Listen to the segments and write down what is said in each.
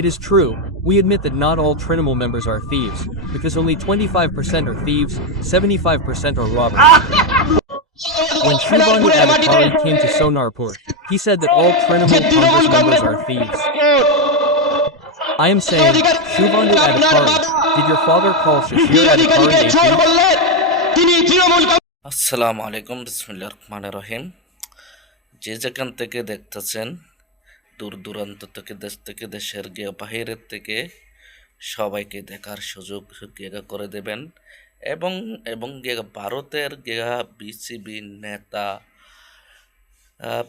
It is true, we admit that not all Trinamool members are thieves, because only 25% are thieves, 75% are robbers. When Shubhandu Adhikari came to Sonarpur, he said that all Trinamool Congress members are thieves. I am saying, Shubhandu Adhikari, did your father call Shashir Adhikari a thief? আসসালামু আলাইকুম বিসমিল্লাহির রহমানির রহিম। যে যেখান থেকে দেখতেছেন, দূর দূরান্ত থেকে, দেশ থেকে, দেশের বাহিরের থেকে সবাইকে দেখার সুযোগ করে দেবেন এবং এবং ভারতের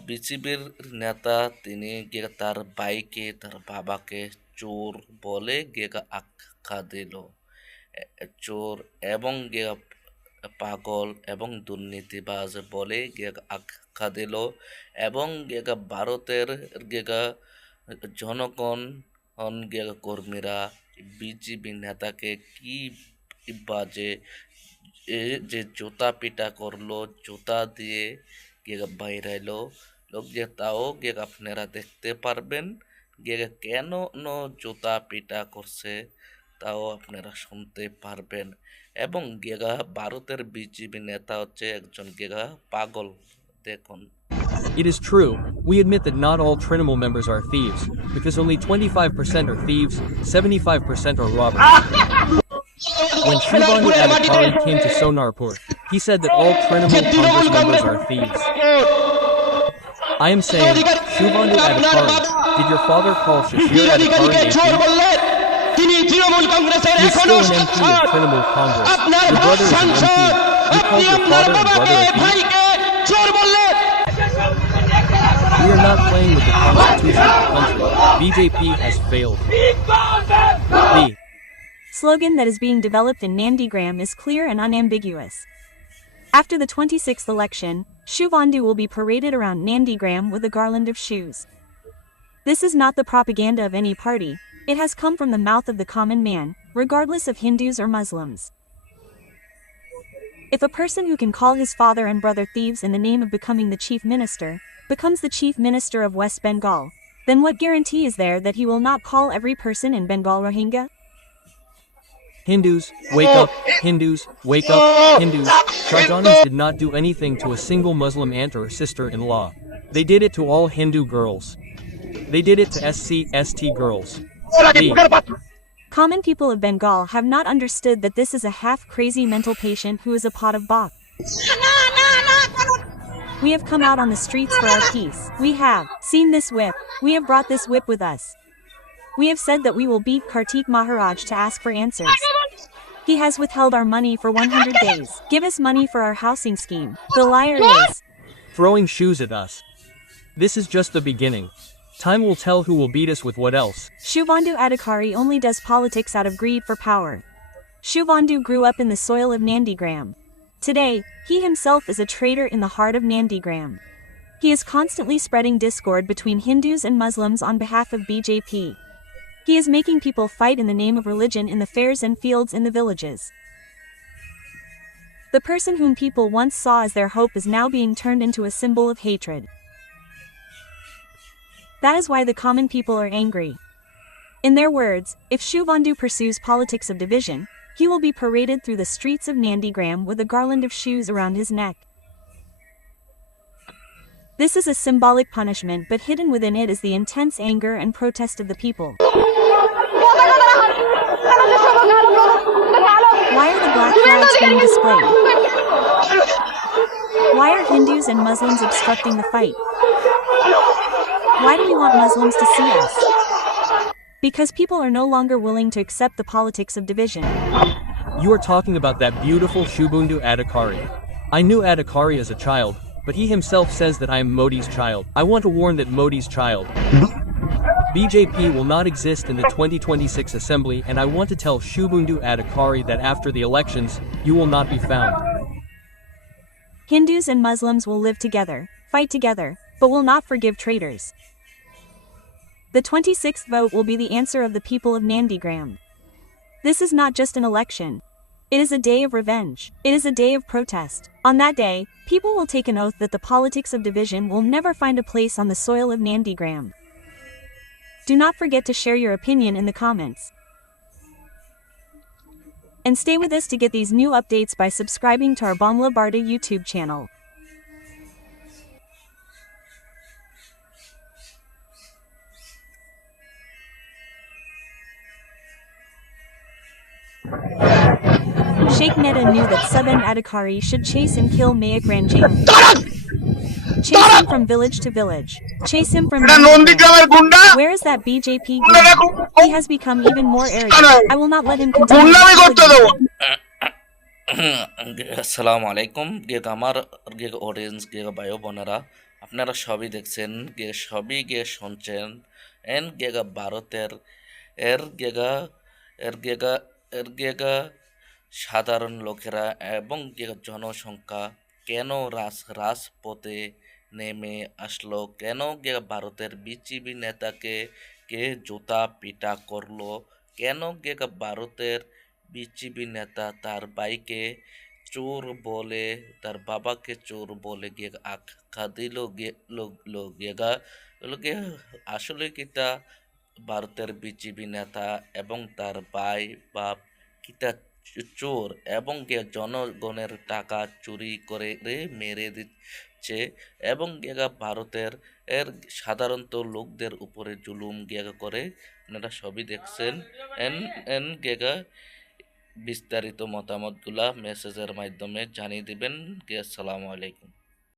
বিসিবির নেতা তিনি তার ভাইকে, তার বাবাকে চোর বলে আখ্যা দিল। চোর এবং পাগল এবং দুর্নীতিবাজ বলে আখ্যা দিল এবং ভারতের জনগণ কর্মীরা বিজেপি নেতাকে কি বাজে যে জুতা পিটা করলো, জুতা দিয়ে বাইরাইলো লোক তাও আপনারা দেখতে পারবেন। কেন জুতা পিটা করছে তাও আপনারা শুনতে পারবেন। এবং ভারতের বিজেপি নেতা হচ্ছে একজন পাগল। দেখুন। It is true, we admit that not all Trinamool members are thieves, because only 25% are thieves, 75% are robbers. When Shubhandu Adhikari came to Sonarpur, he said that all Trinamool Congress members are thieves. I am saying, Shubhandu Adhikari, did your father call Shashir Adhikari a thief? He is still an MP of Trinamool Congress. Your brother is an MP. You called your father and brother a thief? We are not playing with the constitution of the country. BJP has failed. The slogan that is being developed in Nandigram is clear and unambiguous. After the 26th election, Shubhandu will be paraded around Nandigram with a garland of shoes. This is not the propaganda of any party. It has come from the mouth of the common man, regardless of Hindus or Muslims. If a person who can call his father and brother thieves in the name of becoming the chief minister, becomes the chief minister of West Bengal, then what guarantee is there that he will not call every person in Bengal Rohingya? Hindus, wake up, Hindus, wake up, Hindus. Shahjahanis did not do anything to a single Muslim aunt or sister-in-law. They did it to all Hindu girls. They did it to SC/ST girls. Common people of Bengal have not understood that this is a half-crazy mental patient who is a pot of bok. We have come out on the streets for our peace. We have seen this whip. We have brought this whip with us. We have said that we will beat Kartik Maharaj to ask for answers. He has withheld our money for 100 days. Give us money for our housing scheme. The liar is throwing shoes at us. This is just the beginning. Time will tell who will beat us with what else. Shubhandu Adhikari only does politics out of greed for power. Shubhandu grew up in the soil of Nandigram. Today, he himself is a traitor in the heart of Nandigram. He is constantly spreading discord between Hindus and Muslims on behalf of BJP. He is making people fight in the name of religion in the fairs and fields in the villages. The person whom people once saw as their hope is now being turned into a symbol of hatred. That is why the common people are angry. In their words, if Shubhandu pursues politics of division, he will be paraded through the streets of Nandigram with a garland of shoes around his neck. This is a symbolic punishment, but hidden within it is the intense anger and protest of the people. Why are the black flags being displayed? Why are Hindus and Muslims obstructing the fight? Why do we want Muslims to see us? Because people are no longer willing to accept the politics of division. You are talking about that beautiful Shubhandu Adhikari. I knew Adhikari as a child, but he himself says that I am Modi's child. I want to warn that Modi's child. BJP will not exist in the 2026 assembly, and I want to tell Shubhandu Adhikari that after the elections, you will not be found. Hindus and Muslims will live together, fight together, but will not forgive traitors. The 26th vote will be the answer of the people of Nandigram. This is not just an election. It is a day of revenge. It is a day of protest. On that day, people will take an oath that the politics of division will never find a place on the soil of Nandigram. Do not forget to share your opinion in the comments. And stay with us to get these new updates by subscribing to our Bangla Barda YouTube channel. Sheikh Netta knew that Subhan Adhikari should chase and kill Mayak Ranjang. Chase him from village to village. Chase him from এটা নন্দীগ্রামের গুন্ডা Where is that BJP গুন্ডাটা goon? He has become even more arrogant. I will not let him continue. গুন্ডামি his করতে দেবো আসসালামু আলাইকুম আমার audience ভাই বোনেরা, আপনারা সবই দেখছেন, সবই শুনছেন ভারতের এর গেগা এর গেগা এর গেগা সাধারণ লোকেরা এবং জনসংখ্যা কেন রাজপথে নেমে আসলো, কেন ভারতের বিজেপি নেতাকে জুতা পিটা করলো, কেন ভারতের বিজেপি নেতা তার ভাইকে চোর বলে, তার বাবাকে চোর বলে আখ্যা দিল আসলে কিতা ভারতের বিজেপি নেতা এবং তার ভাই বাপ কিতা চোর এবং জনগণের টাকা চুরি করে মেরে দিচ্ছে এবং ভারতের সাধারণত লোকদের উপরে জুলুম করে। আপনারা সবই দেখছেন। বিস্তারিত মতামতগুলা মেসেজের মাধ্যমে জানিয়ে দিবেন। আসসালামু আলাইকুম।